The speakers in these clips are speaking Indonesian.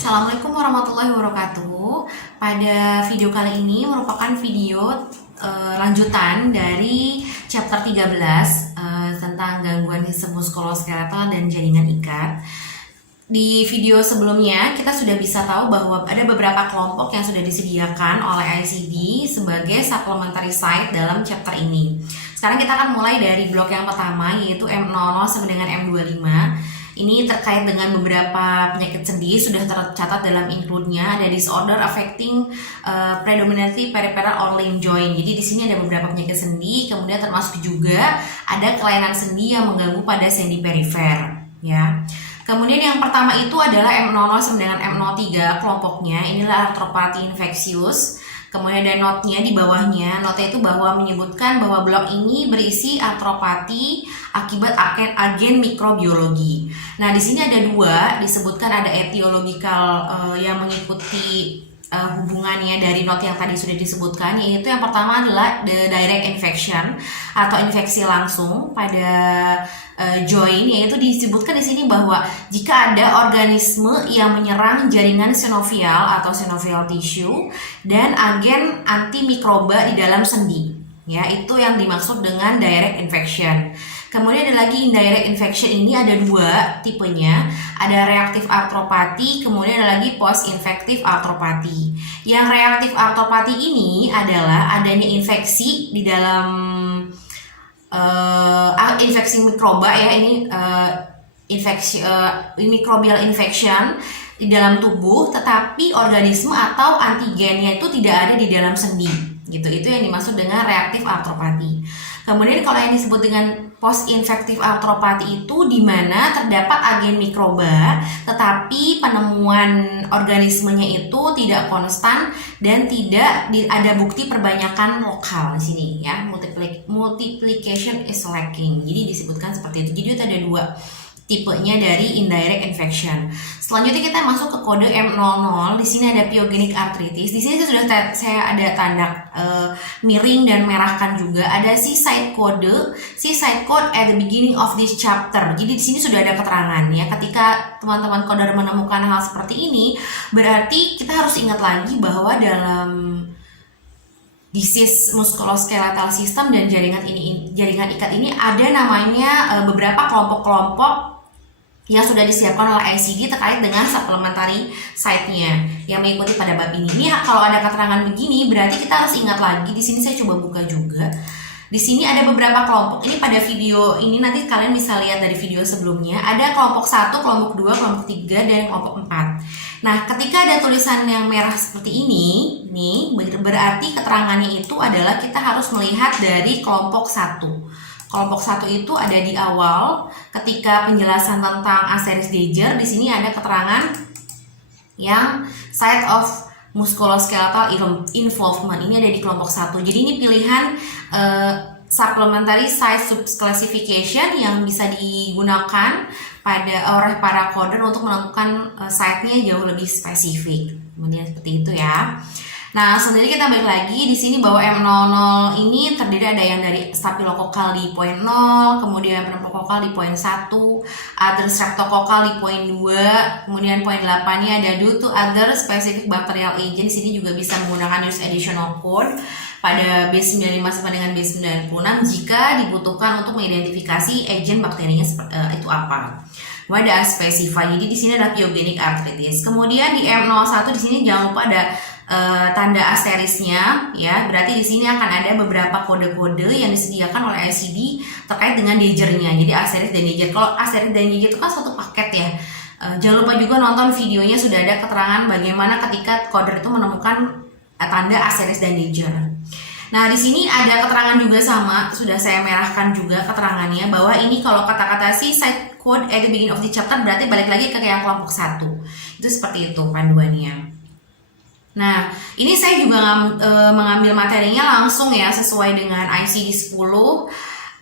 Assalamualaikum warahmatullahi wabarakatuh. Pada video kali ini merupakan video lanjutan dari chapter 13 tentang gangguan sistem muskuloskeletal dan jaringan ikat. Di video sebelumnya kita sudah bisa tahu bahwa ada beberapa kelompok yang sudah disediakan oleh ICD sebagai supplementary site dalam chapter ini. Sekarang kita akan mulai dari blok yang pertama, yaitu M00 sampai dengan M25. Ini terkait dengan beberapa penyakit sendi, sudah tercatat dalam include-nya ada disorder affecting predominantly peripheral or limb joint. Jadi di sini ada beberapa penyakit sendi, kemudian termasuk juga ada kelainan sendi yang mengganggu pada sendi perifer, ya. Kemudian yang pertama itu adalah M00 sampai dengan M03 kelompoknya. Inilah arthropathy infectious. Kemudian ada note-nya di bawahnya. Note itu bahwa menyebutkan bahwa blok ini berisi arthropathy akibat agen mikrobiologi. Nah, di sini ada dua, disebutkan ada etiological yang mengikuti hubungannya dari note yang tadi sudah disebutkan, yaitu yang pertama adalah the direct infection atau infeksi langsung pada joint, yaitu disebutkan di sini bahwa jika ada organisme yang menyerang jaringan sinovial atau synovial tissue dan agen antimikroba di dalam sendi, ya, itu yang dimaksud dengan direct infection. Kemudian ada lagi indirect infection, ini ada dua tipenya, ada reaktif arthropathy, kemudian ada lagi post infective arthropathy. Yang reaktif arthropathy ini adalah adanya infeksi di dalam infeksi mikroba, ya, ini infeksi microbial infection di dalam tubuh, tetapi organisme atau antigennya itu tidak ada di dalam sendi, gitu. Itu yang dimaksud dengan reaktif arthropathy. Kemudian kalau yang disebut dengan post-infective arthropathy itu di mana terdapat agen mikroba, tetapi penemuan organismenya itu tidak konstan dan tidak ada bukti perbanyakan lokal di sini, ya. Multiplication is lacking. Jadi disebutkan seperti itu. Jadi itu ada dua tipenya dari indirect infection. Selanjutnya kita masuk ke kode M00. Di sini ada pyogenic arthritis. Di sini saya ada tanda miring dan merahkan juga. Ada C-site code at the beginning of this chapter. Jadi di sini sudah ada keterangan, ya. Ketika teman-teman coder menemukan hal seperti ini, berarti kita harus ingat lagi bahwa dalam disease musculoskeletal system dan jaringan ikat ini ada namanya beberapa kelompok-kelompok yang sudah disiapkan oleh ICD terkait dengan supplementary site-nya yang mengikuti pada bab ini. Ini kalau ada keterangan begini, berarti kita harus ingat lagi. Di sini saya coba buka juga. Di sini ada beberapa kelompok. Ini pada video ini nanti kalian bisa lihat dari video sebelumnya. Ada kelompok 1, kelompok 2, kelompok 3, dan kelompok 4. Nah, ketika ada tulisan yang merah seperti ini, nih berarti keterangannya itu adalah kita harus melihat dari kelompok 1. Kelompok 1 itu ada di awal ketika penjelasan tentang Asieris Dejer. Di sini ada keterangan yang site of musculoskeletal involvement. Ini ada di kelompok 1. Jadi ini pilihan supplementary site subclassification yang bisa digunakan oleh para coder untuk menentukan site-nya jauh lebih spesifik. Kemudian seperti itu, ya. Nah, selanjutnya kita balik lagi di sini bahwa M00 ini terdiri ada yang dari staphylococcus di poin 0, kemudian pneumococcal di poin 1, other streptococcal di poin 2, kemudian poin 8-nya ada due to other specific bacterial agent. Di sini juga bisa menggunakan use additional code pada B95 sampai dengan B96 jika dibutuhkan untuk mengidentifikasi agent bakterinya itu apa. Ada spesify. Jadi di sini ada pyogenic arthritis. Kemudian di M01 di sini jangan lupa ada tanda asterisnya, ya. Berarti di sini akan ada beberapa kode-kode yang disediakan oleh ICD terkait dengan Dejer-nya. Jadi asteris dan Dejer. Kalau asteris dan Dejer itu kan satu paket, ya. Jangan lupa juga nonton videonya, sudah ada keterangan bagaimana ketika coder itu menemukan tanda asteris dan Dejer. Nah, di sini ada keterangan juga sama, sudah saya merahkan juga keterangannya bahwa ini kalau kata-kata site code at the beginning of the chapter berarti balik lagi ke yang kelompok 1. Itu seperti itu panduannya. Nah, ini saya juga mengambil materinya langsung, ya, sesuai dengan ICD 10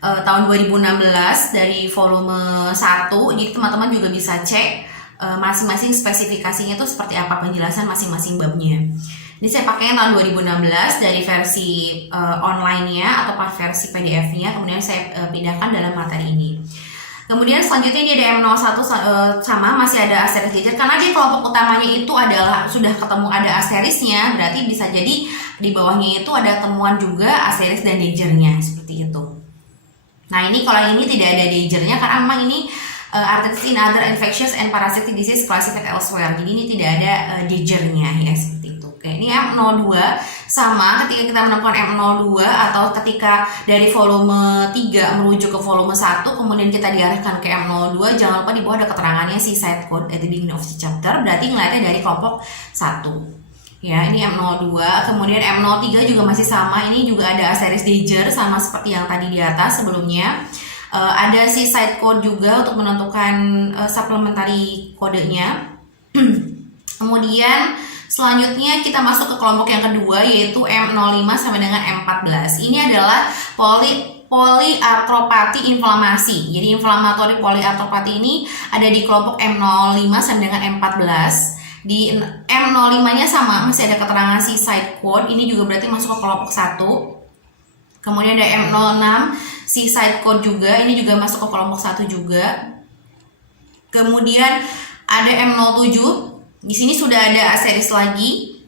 tahun 2016 dari volume 1. Jadi teman-teman juga bisa cek masing-masing spesifikasinya itu seperti apa, penjelasan masing-masing babnya. Ini saya pakai tahun 2016 dari versi online-nya atau versi PDF-nya, kemudian saya pindahkan dalam materi ini. Kemudian selanjutnya ini ada M01 sama masih ada asteris danger, karena dia kelompok utamanya itu adalah sudah ketemu ada asterisnya, berarti bisa jadi di bawahnya itu ada temuan juga asteris dan dangernya seperti itu. Nah ini kalau ini tidak ada dangernya karena memang ini arthritis in other infectious and parasitic disease classified elsewhere, jadi ini tidak ada dangernya ya seperti itu. Oke, ini M02 sama ketika kita menemukan M02 atau ketika dari volume 3 merujuk ke volume 1 kemudian kita diarahkan ke M02, jangan lupa di bawah ada keterangannya si site code at the beginning of the chapter, berarti ngeliatnya dari kelompok 1 ya. Ini M02, kemudian M03 juga masih sama, ini juga ada asteris danger sama seperti yang tadi di atas sebelumnya. Ada si site code juga untuk menentukan supplementary kodenya. Kemudian selanjutnya kita masuk ke kelompok yang kedua yaitu M05 sampai dengan M14. Ini adalah poliartropati inflamasi. Jadi inflamatory poliartropati ini ada di kelompok M05 sampai dengan M14. Di M05-nya sama, masih ada keterangan si site code. Ini juga berarti masuk ke kelompok 1. Kemudian ada M06 si site code juga, ini juga masuk ke kelompok 1 juga. Kemudian ada M07. Di sini sudah ada asteris lagi.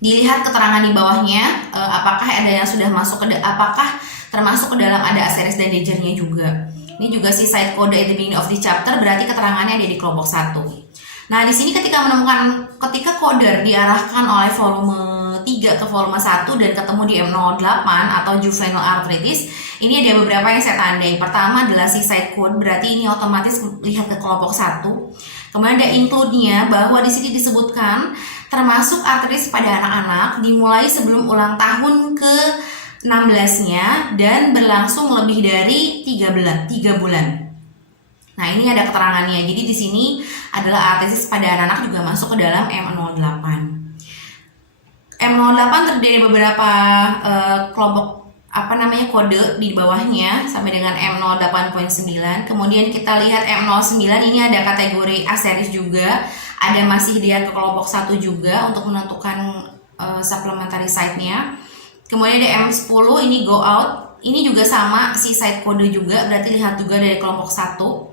Dilihat keterangan di bawahnya, apakah ada yang sudah masuk ke apakah termasuk ke dalam ada asteris dan dangernya juga. Ini juga si site code at the beginning of the chapter, berarti keterangannya ada di kelompok 1. Nah, di sini ketika coder diarahkan oleh volume 3 ke volume 1 dan ketemu di M08 atau juvenile arthritis, ini ada beberapa yang saya tandai. Pertama adalah si site code, berarti ini otomatis lihat ke kelompok 1. Kemudian ada include-nya, bahwa di sini disebutkan termasuk artritis pada anak-anak dimulai sebelum ulang tahun ke 16-nya dan berlangsung lebih dari 3 bulan. Nah, ini ada keterangannya. Jadi di sini adalah artritis pada anak-anak juga masuk ke dalam M08. M08 terdiri dari beberapa kelompok kode di bawahnya sampai dengan M08.9. Kemudian kita lihat M09 ini ada kategori asteris juga, ada masih dia ke kelompok 1 juga untuk menentukan supplementary site-nya. Kemudian ada M10 ini go out, ini juga sama si site kode juga, berarti lihat juga dari kelompok 1.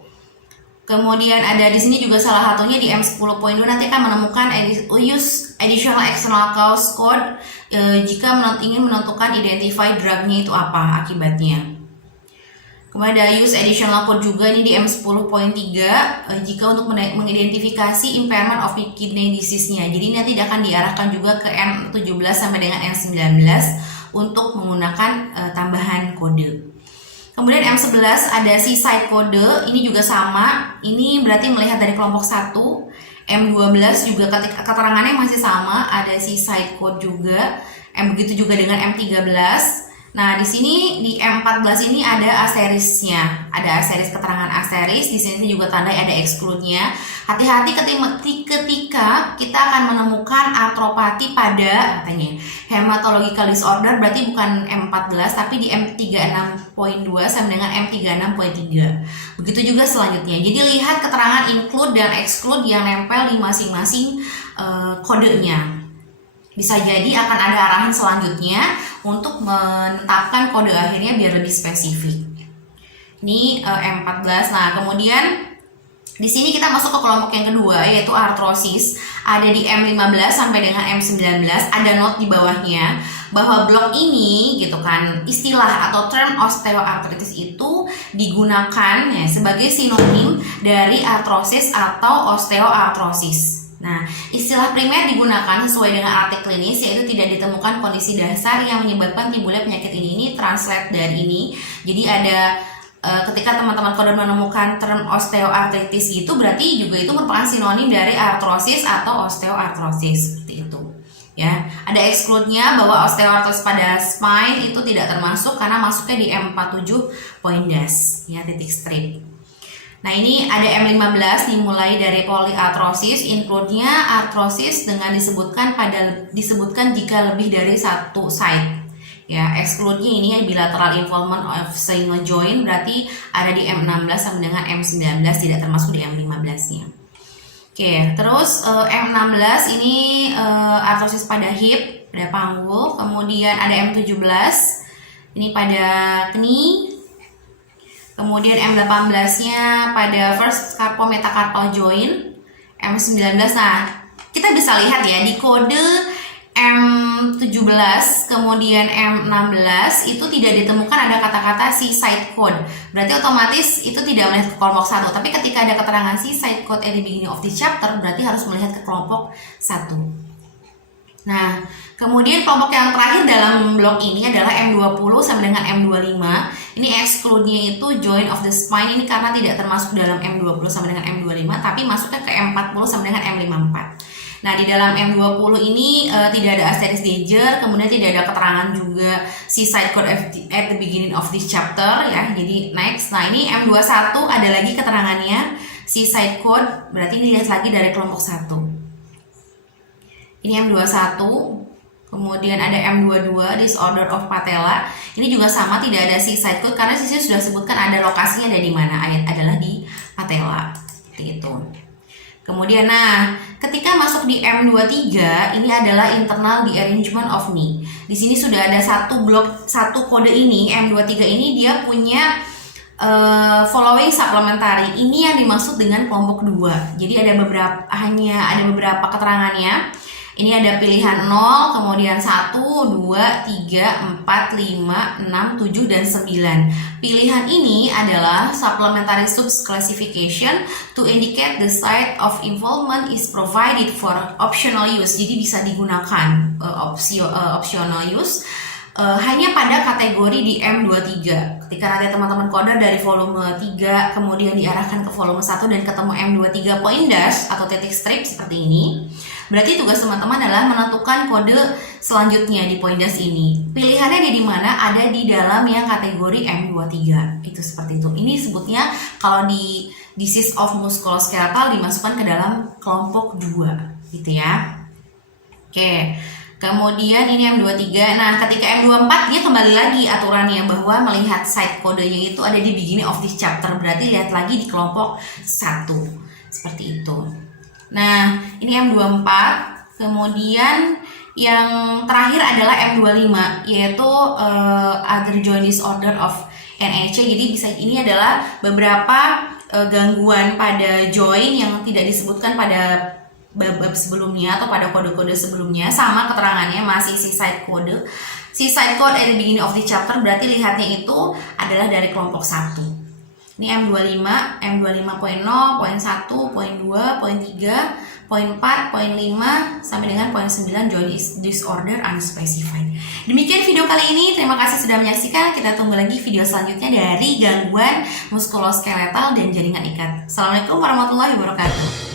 Kemudian ada di sini juga salah satunya di M10.2 nanti akan menemukan use additional external cause code jika ingin menentukan identify drugnya itu apa akibatnya. Kemudian ada use additional code juga ini di M10.3 jika untuk mengidentifikasi impairment of kidney disease-nya. Jadi nanti akan diarahkan juga ke M17 sampai dengan M19 untuk menggunakan tambahan kode. Kemudian M11 ada si site kode, ini juga sama, ini berarti melihat dari kelompok 1. M12 juga keterangannya masih sama, ada si site code juga. Begitu juga dengan M13. Nah, di sini di M14 ini ada asterisnya, ada asteris, keterangan asteris. Di sini juga tanda ada exclude-nya. Hati-hati ketika kita akan menemukan artropati pada katanya hematological disorder, berarti bukan M14 tapi di M36.2 sama dengan M36.3. Begitu juga selanjutnya. Jadi lihat keterangan include dan exclude yang nempel di masing-masing kodenya. Bisa jadi akan ada arahan selanjutnya untuk menetapkan kode akhirnya biar lebih spesifik. Ini M14. Nah, kemudian di sini kita masuk ke kelompok yang kedua yaitu artrosis. Ada di M15 sampai dengan M19. Ada note di bawahnya bahwa blok ini gitu kan, istilah atau term osteoartritis itu digunakan ya sebagai sinonim dari artrosis atau osteoartrosis. Nah, istilah primer digunakan sesuai dengan arti klinis, yaitu tidak ditemukan kondisi dasar yang menyebabkan timbulnya penyakit ini translate dari ini. Jadi ada ketika teman-teman koder menemukan term osteoartritis gitu, berarti juga itu merupakan sinonim dari artrosis atau osteoartrosis seperti itu. Ya, ada exclude-nya bahwa osteoartrosis pada spine itu tidak termasuk karena masuknya di M47 point dash ya, titik strip. Nah, ini ada M15 dimulai dari polyarthrosis, include-nya arthrosis dengan disebutkan jika lebih dari satu site. Ya, exclude-nya ini bilateral involvement of single joint, berarti ada di M16 sama dengan M19, tidak termasuk di M15-nya. Oke, terus M16 ini arthrosis pada hip, pada panggul, kemudian ada M17 ini pada knee. Kemudian M18-nya pada first carpometacarpal joint. M19, nah kita bisa lihat ya di kode M17 kemudian M16 itu tidak ditemukan ada kata-kata seaside code. Berarti otomatis itu tidak melihat ke kelompok 1. Tapi ketika ada keterangan seaside code at the beginning of the chapter, berarti harus melihat ke kelompok 1. Nah, kemudian kelompok yang terakhir dalam blok ini adalah M20 sampai dengan M25. Ini exclude-nya itu joint of the spine, ini karena tidak termasuk dalam M20 sampai dengan M25, tapi masuknya ke M40 sampai dengan M54. Nah, di dalam M20 ini tidak ada asterisk danger, kemudian tidak ada keterangan juga seaside code at the beginning of this chapter ya. Jadi next. Nah, ini M21 ada lagi keterangannya seaside code, berarti ini lihat lagi dari kelompok 1. Ini M21, kemudian ada M22 disorder of patella. Ini juga sama, tidak ada seaside code karena sisi sudah sebutkan ada lokasinya ada di mana, adalah di patella. Seperti itu. Kemudian nah, ketika masuk di M23 ini adalah internal the arrangement of knee. Di sini sudah ada satu kode ini, M23 ini dia punya following supplementary. Ini yang dimaksud dengan kelompok 2. Jadi ada beberapa keterangannya. Ini ada pilihan 0, kemudian 1, 2, 3, 4, 5, 6, 7, dan 9. Pilihan ini adalah supplementary subclassification to indicate the site of involvement is provided for optional use. Jadi bisa digunakan optional use hanya pada kategori di M23. Ketika nanti teman-teman coder dari volume 3 kemudian diarahkan ke volume 1 dan ketemu M23 point dash atau titik strip seperti ini, berarti tugas teman-teman adalah menentukan kode selanjutnya di point dash ini. Pilihannya ada di mana? Ada di dalam yang kategori M23. Itu seperti itu. Ini sebutnya kalau di disease of musculoskeletal dimasukkan ke dalam kelompok 2 gitu ya. Oke. Kemudian ini M23. Nah, ketika M24 dia kembali lagi aturannya bahwa melihat side kodenya itu ada di beginning of this chapter. Berarti lihat lagi di kelompok 1. Seperti itu. Nah, ini M24. Kemudian yang terakhir adalah M25 yaitu other joint disorder of NHC. Jadi ini adalah beberapa gangguan pada joint yang tidak disebutkan pada bab sebelumnya atau pada kode-kode sebelumnya, sama keterangannya masih seaside code. Seaside code at the beginning of the chapter berarti lihatnya itu adalah dari kelompok 1. Ini M25, M25.0, poin 1, poin 2, poin 3, poin 4, poin 5 sampai dengan poin 9 joint disorder unspecified. Demikian video kali ini, terima kasih sudah menyaksikan. Kita tunggu lagi video selanjutnya dari gangguan muskuloskeletal dan jaringan ikat. Assalamualaikum warahmatullahi wabarakatuh.